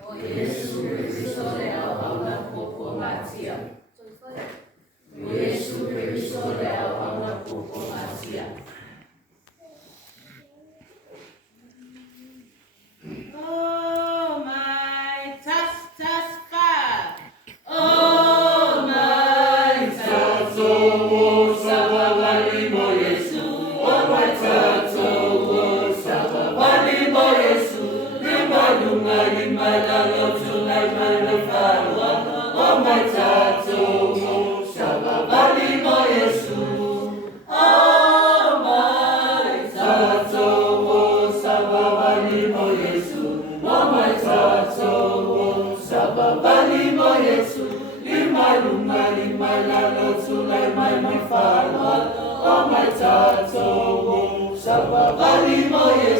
O Iesu, Keriso le Auauna Puapuagatia. O Iesu, Keriso le Auauna Puapuagatia. Oh my tas oh my tato sababali mo Yesu, oh my tato sababali mo Yesu, lima lunga lima lalo tunai manufalwa, oh my tato sababali mo Yesu, oh my tato sababali mo Yesu. Mama tato, sababali mo Yesu, lima lunga lima lalo tulay may mafalwa. Oh my tato, sababali mo Yesu.